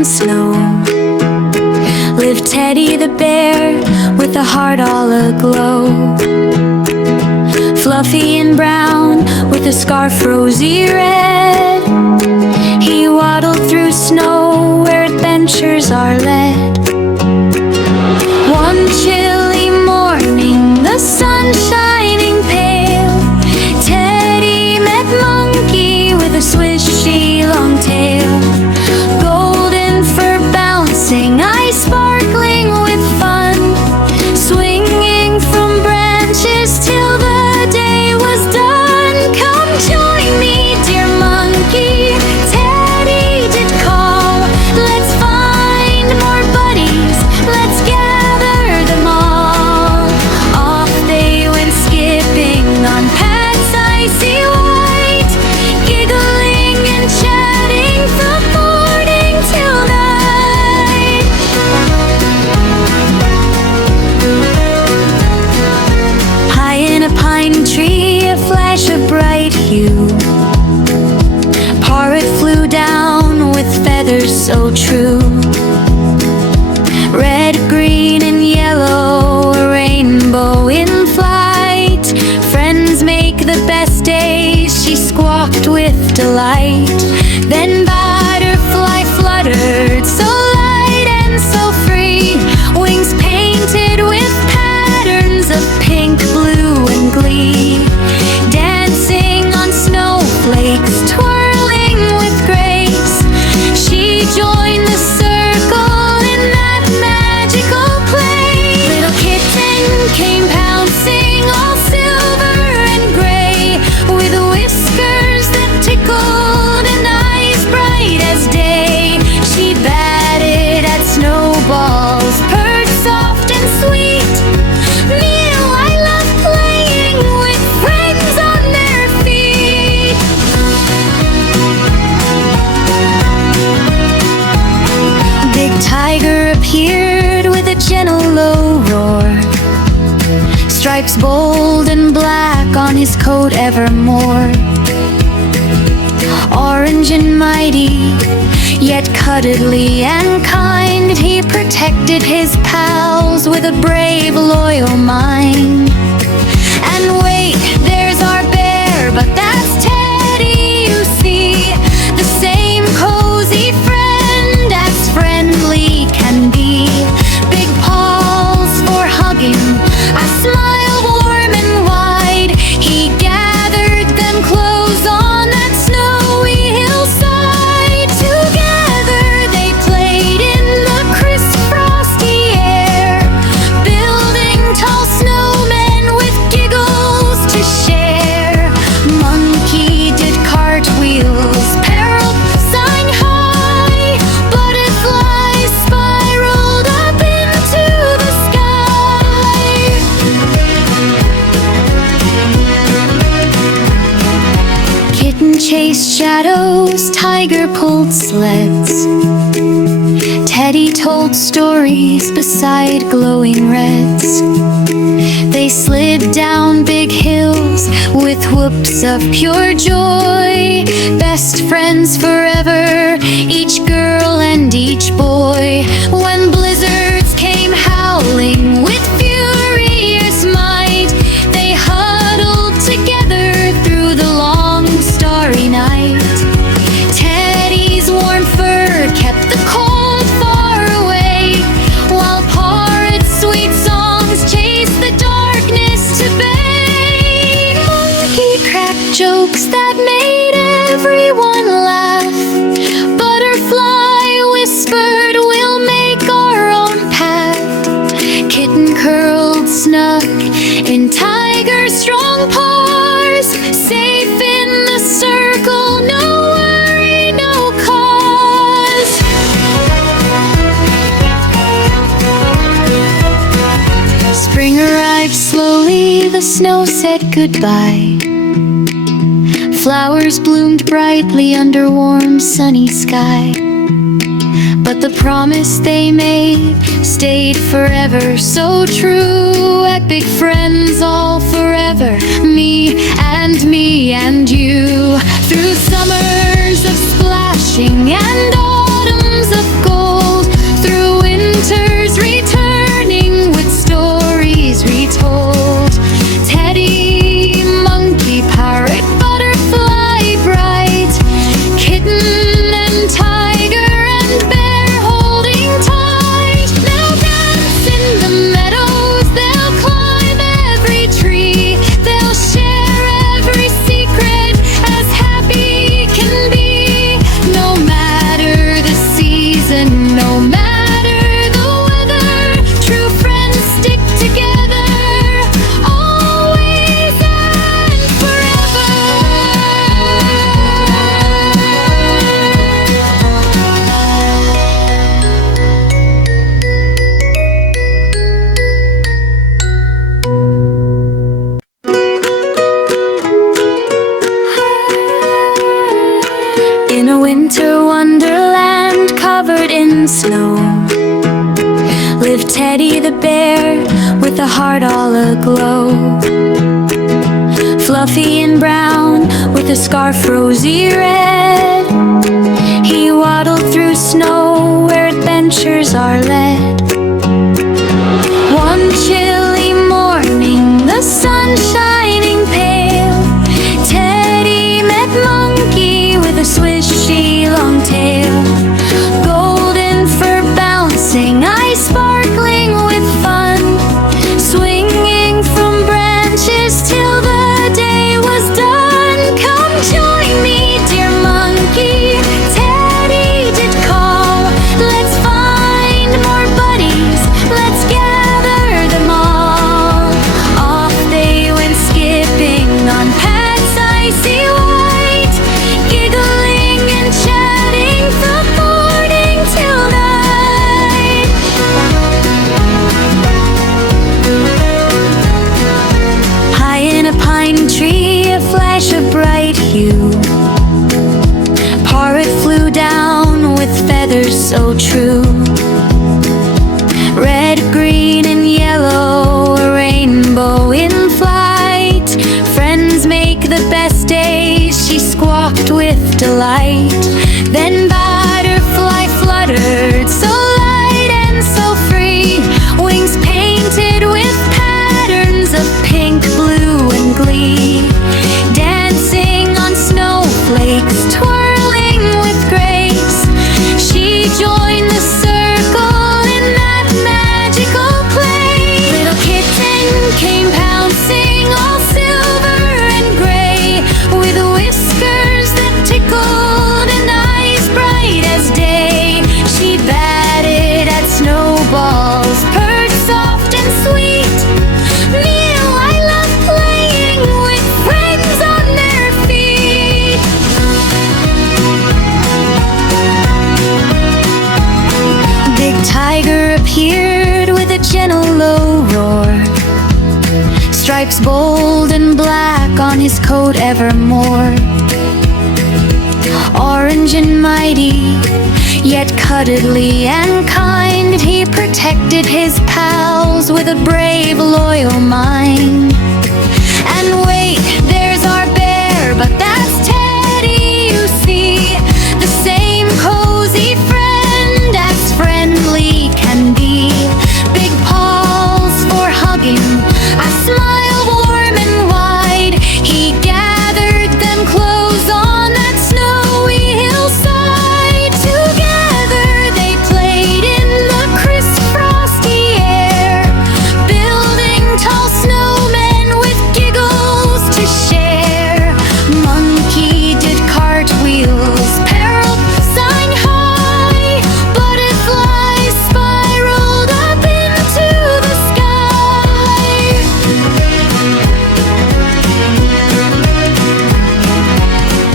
and snow. Lived Teddy the bear with a heart all aglow. Fluffy and brown with a scarf rosy red, he waddled through snow where adventures are led. One chilly morning, the sun shining pale, Teddy met Monkey with a swishy long tail. Golden fur bouncing, eyes sparkling with fun, swinging from branches till the day was done. Come join me, dear monkey, Teddy did call. Let's find more buddies, let's gather them all. Off they went skipping on paths icy white, giggling and chatting from morning till night. High in a pine tree, a flash of bright hue, Parrot flew down with feathers so true. Red, green, and yellow, a rainbow in flight. Friends make the best days, she squawked with delight. Then butterfly fluttered, so light and so free, wings painted with patterns of pink, blue, and glee. Dancing on snowflakes, twirling with grace, she joined the circle in that magical place. Little Kitten came pouncing, all silver and gray, with whiskers that tickled and eyes bright as day. She batted at snowballs, purred soft and sweet. Me, I love playing with friends on their feet. Big Tiger appeared with a gentle low roar, stripes bold and black on his coat evermore. Orange and mighty, yet cuddly and kind, he protected his pals with a brave, loyal mind. And wait, there's our bear, but that's Teddy, you see, the same cozy friend as friendly can be. Big paws for hugging, a smile warm and wide, he gathered them close on that snowy hillside. Together they played in the crisp frosty air, building tall snowmen with giggles to share. Monkey did cartwheels, Parrot sang high, butterflies spiraled up into the sky. Kitten chased shadows, Tiger pulled sleds, Teddy told stories beside glowing reds. They slid down big hills with whoops of pure joy, best friends forever, each girl and each boy. When blizzards came howling with furious might, they huddled together through the long starry night. Teddy's warm fur kept the cold far away, while Parrot's sweet songs chased the darkness to bay. Monkey cracked jokes that made everyone laugh, Butterfly whispered, we'll make our own path. Kitten curled snug in Tiger's strong paws, safe in the circle, no worry, no cause. Spring arrived slowly, the snow said goodbye. Flowers bloomed brightly under warm sunny sky. But the promise they made stayed forever so true. Epic friends all forever, me and you. Through summers of splashing and autumns of gold, and snow lived Teddy the bear with a heart all aglow. Fluffy and brown with a scarf rosy red, he waddled through snow where adventures are led. One chilly morning, the sun shining pale, Teddy met Monkey with a swishy long tail. Golden fur bouncing, eyes sparkling with fun, swinging from branches till the day was done. Come join me, dear monkey, Teddy did call. Let's find more buddies, let's gather them all. Off they went skipping on paths icy white, giggling and chatting from morning till night. High in a pine tree, a flash of bright hue, Parrot flew down with feathers so true. Red, green, and yellow, a rainbow in flight. Friends make the best days, she squawked with delight. Then butterfly fluttered, so light and so free, wings painted with patterns of pink, blue, and glee. Dancing on snowflakes, twirling with grace, she joined the circle in that magical place. Little Kitten came pouncing, all silver and gray, with whiskers that tickled and eyes bright as day. She batted at snowballs, purred soft and sweet. Meow, I love playing with friends on their feet. Big Tiger appeared with a gentle low roar, stripes bold and black on his coat evermore. Orange and mighty, yet cuddly and kind, he protected his pals with a brave, loyal mind. And wait, there's our bear, but that's Teddy, you see, the same cozy friend as friendly can be. Big paws for hugging, a smile warm and wide, he gathered them close on that snowy hillside. Together they played in the crisp frosty air, building tall snowmen with giggles to share. Monkey did cartwheels, Parrot sang high, butterflies spiraled up into the sky.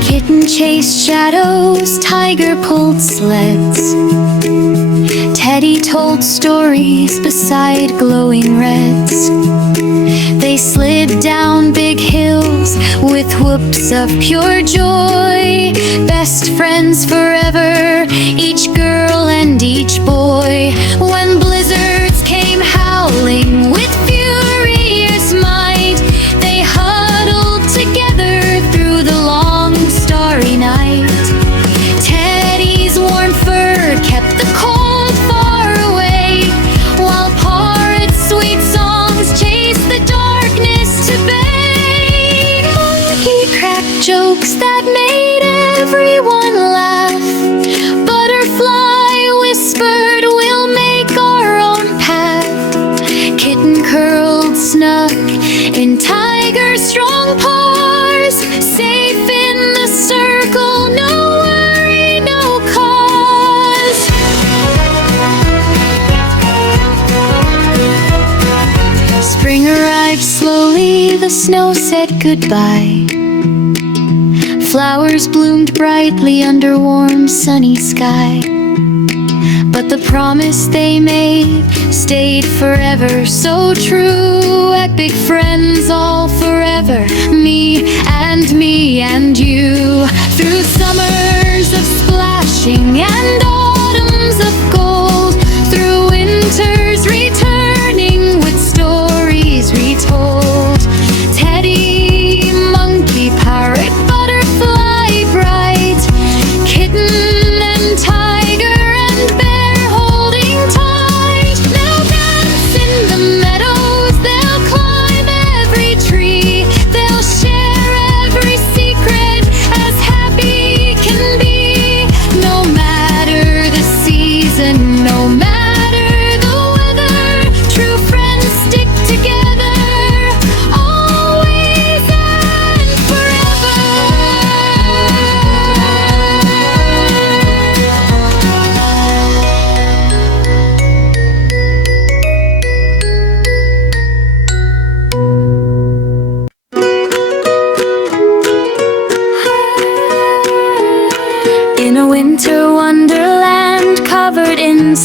Kitten chased shadows, Tiger pulled sleds, Teddy told stories beside glowing reds. They slid down big hills with whoops of pure joy, best friends forever, each girl and each boy. When blizzards came howling with furious might, they huddled together through the long starry night. Teddy's warm fur kept the cold far away, while Parrot's sweet songs chased the darkness to bay. Monkey cracked jokes that made everyone laugh, Butterfly whispered, we'll make our own path. Kitten curled snug in Tiger's strong paws, safe in the circle, no worry, no cause. Spring arrived slowly, the snow said goodbye. Flowers bloomed brightly under warm sunny sky. But the promise they made stayed forever so true. Epic friends all forever, me and you. Through summers of splashing and autumns of gold,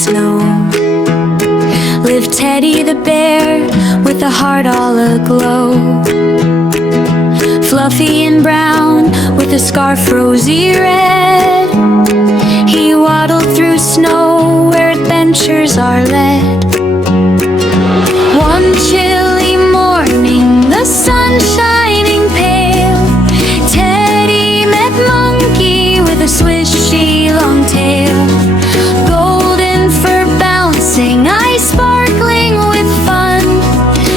snow. Lived Teddy the bear with a heart all aglow. Fluffy and brown with a scarf rosy red, he waddled through snow where adventures are led. One chilly morning, the sun shining pale, Teddy met Monkey with a swishy long tail. Golden fur bouncing, eyes sparkling with fun,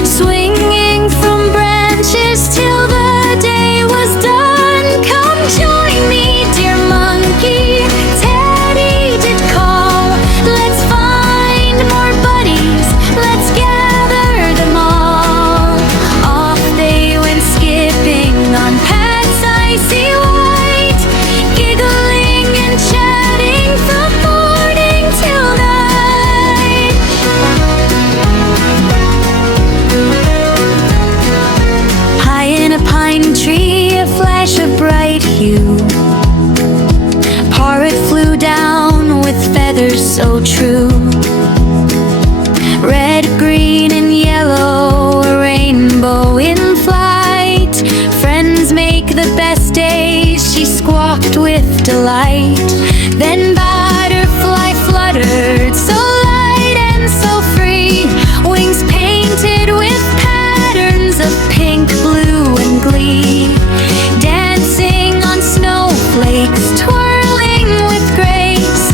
swinging from branches till the day was done. Come join me, dear monkey, Teddy did call. Let's find more buddies, let's gather them all. Off they went skipping on paths icy white, giggling and chatting from morning till night. High in a pine tree, a flash of bright hue, Parrot flew down with feathers so true. Red, green, and yellow, a rainbow in flight. Friends make the best days, she squawked with delight. Then butterfly fluttered, so light and so free, wings painted with patterns of pink, blue, and glee. Dancing on snowflakes, twirling with grace,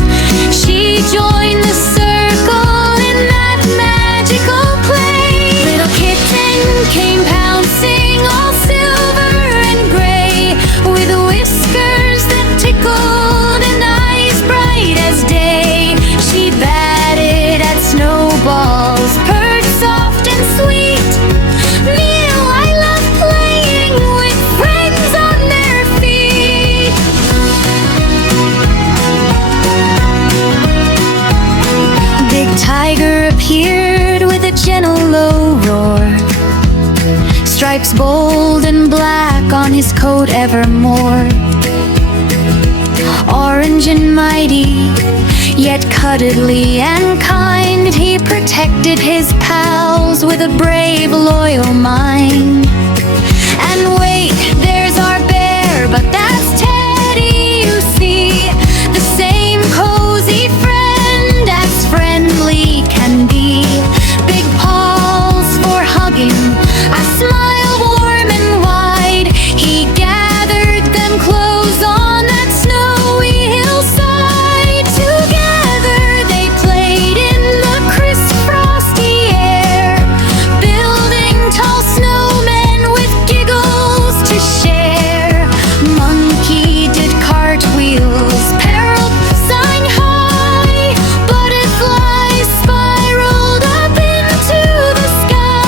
she joined the circle in that magical place. Little Kitten came pouncing, all silver and gray, with whiskers that tickled and eyes bright as day. She batted at snowballs, purred soft and sweet. Meow, I love playing with friends on their feet. Big Tiger appeared with a gentle low roar, stripes bold and black on his coat evermore. Orange and mighty, yet cuddly and kind, he protected his pals with a brave, loyal mind. And wait, there's our bear, but that's Teddy, you see, the same cozy friend as friendly can be. Big paws for hugging, a smile warm and wide, he gathered them close on that snowy hillside. Together they played in the crisp frosty air, building tall snowmen with giggles to share. Monkey did cartwheels, Parrot sang high, butterflies spiraled up into the sky.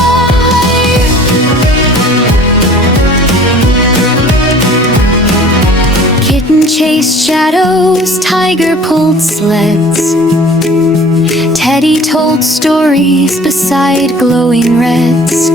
Kitten chased shadows, Tiger pulled sleds, Teddy told stories beside glowing reds.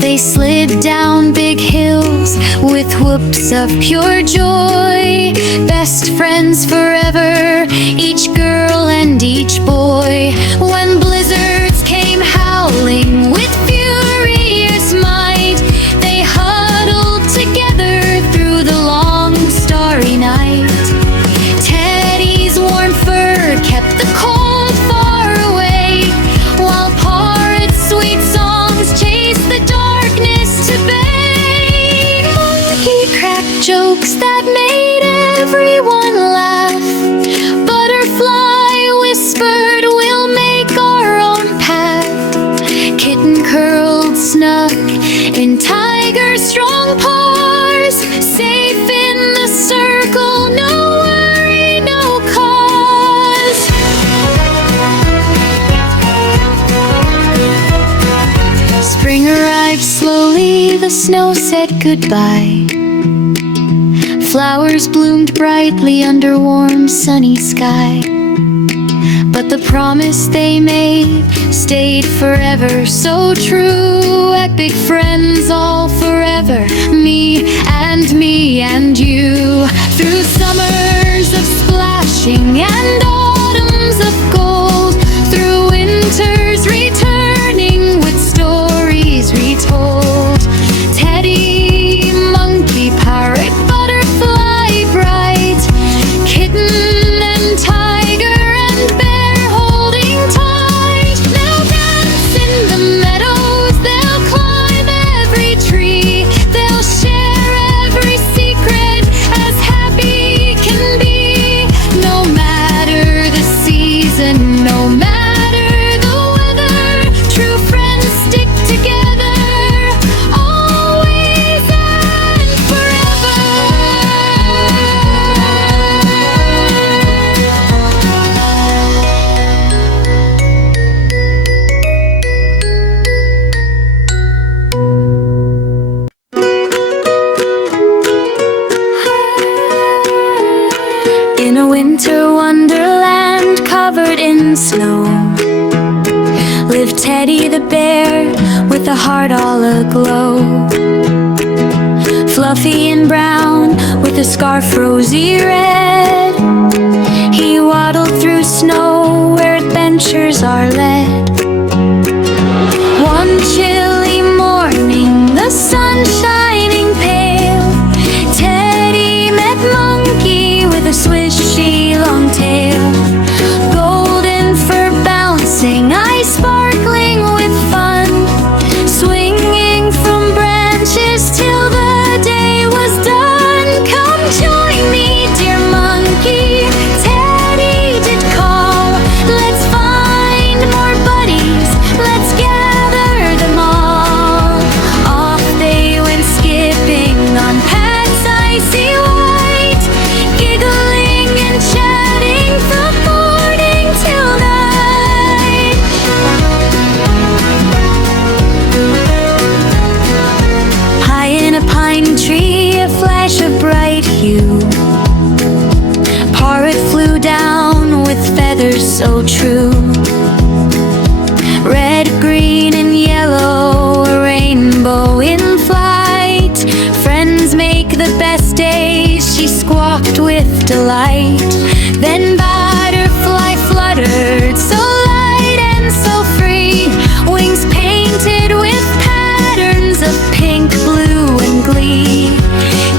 They slid down big hills with whoops of pure joy, best friends forever, each girl and each boy. When blizzards came howling with furious might, they huddled together through the long starry night. Teddy's warm fur kept the cold far away, while Parrot's sweet songs chased the darkness to bay. Monkey cracked jokes that made everyone laugh, butterfly whispered, we'll make our own path. Kitten curled snug in Tiger's strong paws, safe in the circle, no worry, no cause. Spring arrived slowly, the snow said goodbye. Flowers bloomed brightly under warm sunny sky. But the promise they made stayed forever so true. Epic friends all forever, me and you. Through summers of splashing and autumns of gold, and snow. Lived Teddy the bear with a heart all aglow. Fluffy and brown with a scarf rosy red, he waddled through snow where adventures are led. One chilly morning, the sun shining pale, Teddy met Monkey with a swishy long tail. Golden fur bouncing, eyes sparkling with fun, swinging from branches till the day was done. Come join me, dear monkey, Teddy did call. Let's find more buddies, let's gather them all. Off they went skipping on paths icy white, giggling and chatting from morning till night. High in a pine tree, a flash of bright hue, Parrot flew down with feathers so true. Red, green, and yellow, a rainbow in flight. Friends make the best days, she squawked with delight. Then butterfly fluttered, so light and so free, wings painted with patterns of pink, blue, and glee.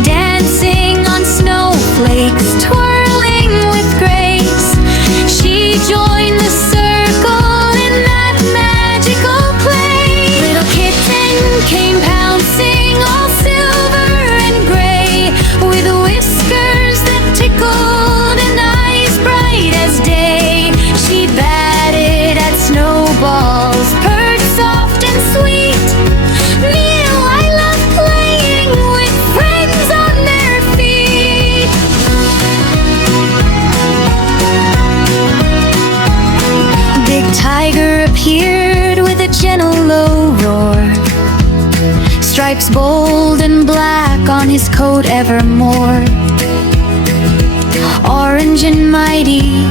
Dancing on snowflakes, twirling with grace, she joined the circle in that magical place. Little Kitten came pouncing, all silver and gray, with whiskers that tickled and eyes bright as day. She batted at snowballs, purred soft and sweet. Meow, I love playing with friends on their feet. Big Tiger appeared with a gentle low roar, stripes bold and black on his coat evermore. Orange and mighty,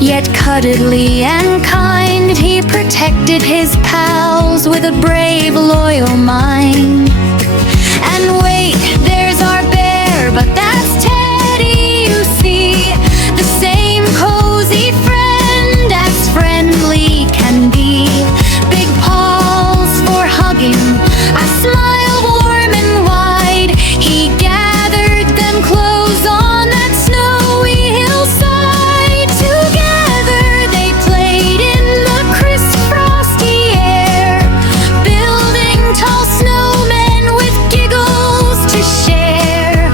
yet cuddly and kind, he protected his pals with a brave, loyal mind. And wait, there's our bear, but that's Teddy, you see, the same cozy friend as friendly can be. Big paws for hugging, a smile warm and wide, he gathered them close on that snowy hillside. Together they played in the crisp frosty air, building tall snowmen with giggles to share.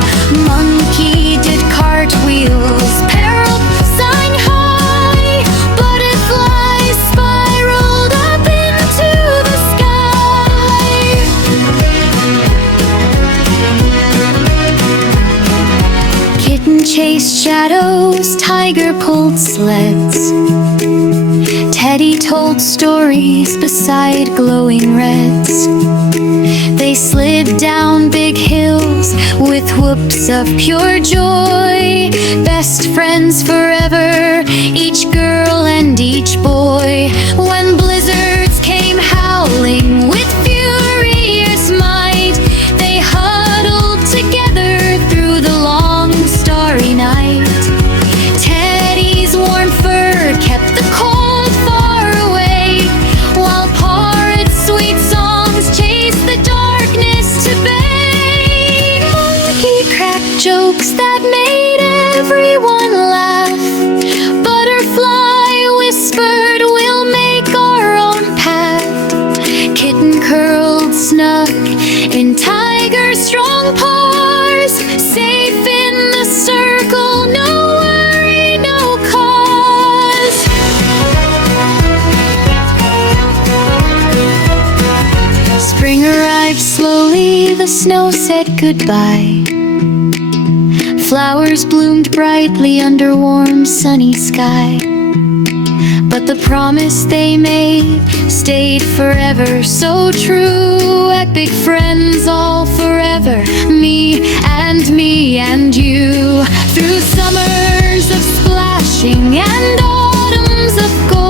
Monkey did cartwheels, Parrot sang high, butterflies spiraled up into the sky. Kitten chased shadows, Tiger pulled sleds, Teddy told stories beside glowing reds. They slid down big hills with whoops of pure joy, best friends forever, each girl and each boy. When blizzards came howling with furious might, they huddled together through the long starry night. Teddy's warm fur kept the cold far away, while Parrot's sweet songs chased the darkness to bay. Monkey cracked jokes that made everyone laugh, Butterfly whispered, we'll make our own path. Kitten curled snug in Tiger's strong paws, safe in the circle, no worry, no cause. Spring arrived slowly, the snow said goodbye. Flowers bloomed brightly under warm sunny sky. But the promise they made stayed forever so true. Epic friends all forever, me and you. Through summers of splashing and autumns of gold,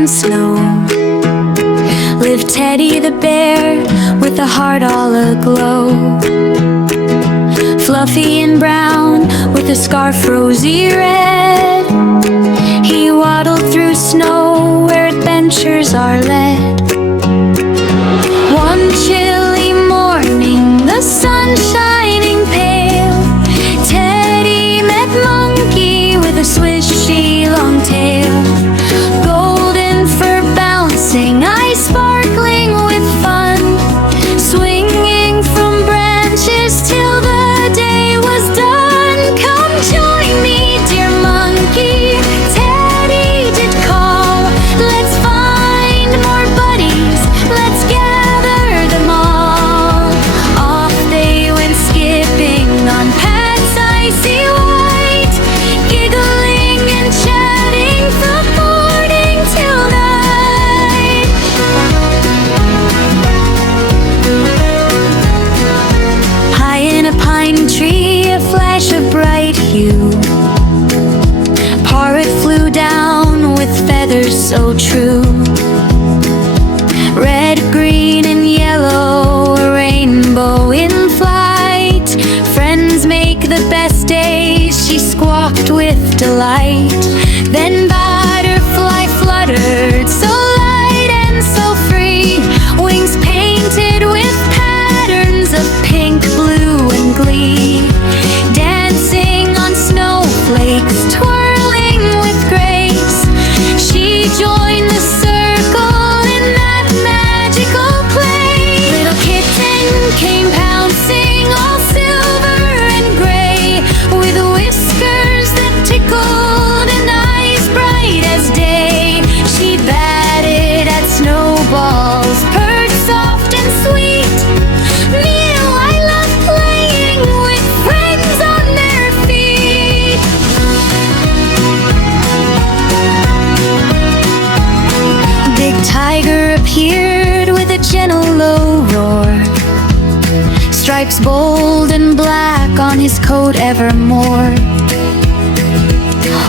and snow lived Teddy the bear with a heart all aglow. Fluffy and brown with a scarf rosy red, he waddled through snow where adventures are led. One chilly morning, the sun shining pale, Teddy met Monkey with a swishy long tail. Golden fur bouncing, eyes sparkling with fun, swinging from branches till the day was done. Come join me, dear monkey, Teddy did call. Let's find more buddies, let's gather them all. Off they went skipping on paths icy white, giggling and chatting from morning till night. High in a pine tree, a flash of bright hue, Parrot flew down with feathers so true. Red, green, and yellow, a rainbow in flight. Friends make the best days, she squawked with delight. Then butterfly fluttered, so light and so free, wings painted with patterns of pink, blue, and glee. Dancing on snowflakes, twirling with grace, she joined the circle in that magical place. Little Kitten came pouncing, all silver and gray, with whiskers that tickled and eyes bright as day. She batted at snowballs, purred soft and sweet. Me, I love playing with friends on their feet. Big Tiger appeared with a gentle low roar, stripes bold and black on his coat evermore.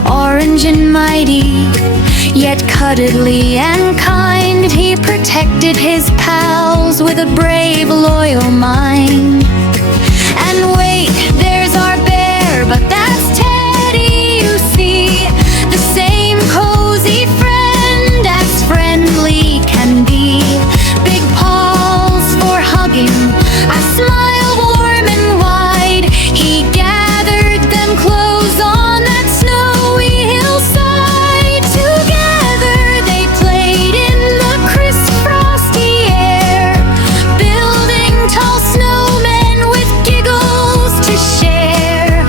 Orange and mighty, yet cuddly and kind, he protected his pals with a brave, loyal mind. And wait, there's our bear, but that's Teddy, you see, the same cozy friend as friendly can be. Big paws for hugging, a smile warm and wide, he gathered them close on that snowy hillside. Together they played in the crisp frosty air, building tall snowmen with giggles to share.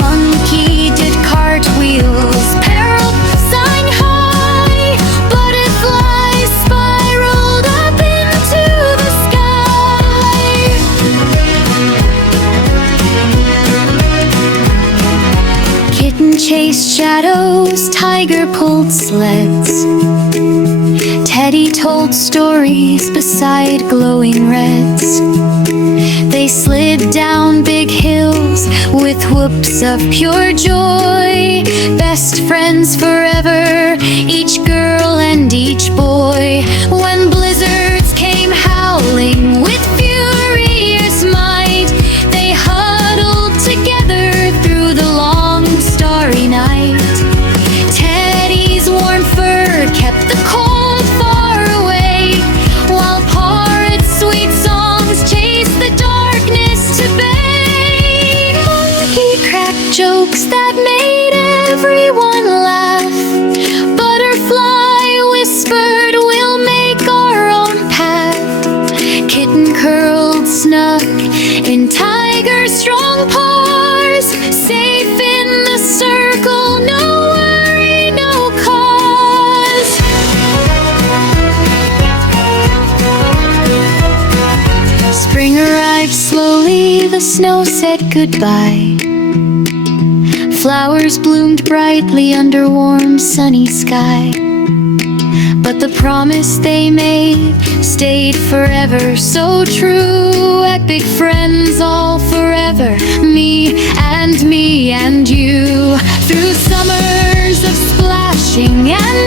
Monkey did cartwheels, Parrot sang high, butterflies spiraled up into the sky. Kitten chased shadows, Tiger pulled sleds, Teddy told stories beside glowing reds. They slid down big hills with whoops of pure joy, best friends forever, each girl and each boy. When blizzards came howling with furious might, they huddled together through the long starry night. Teddy's warm fur kept the cold far away, while Parrot's sweet songs chased the darkness to bay. Monkey cracked jokes that made everyone laugh, butterfly whispered, we'll make our own path. Kitten curled snug in Tiger's strong paws, safe in the circle, no worry, no cause. Spring arrived slowly, the snow said goodbye. Flowers bloomed brightly under warm sunny sky. But the promise they made stayed forever so true. Epic friends all forever, me and you. Through summers of splashing and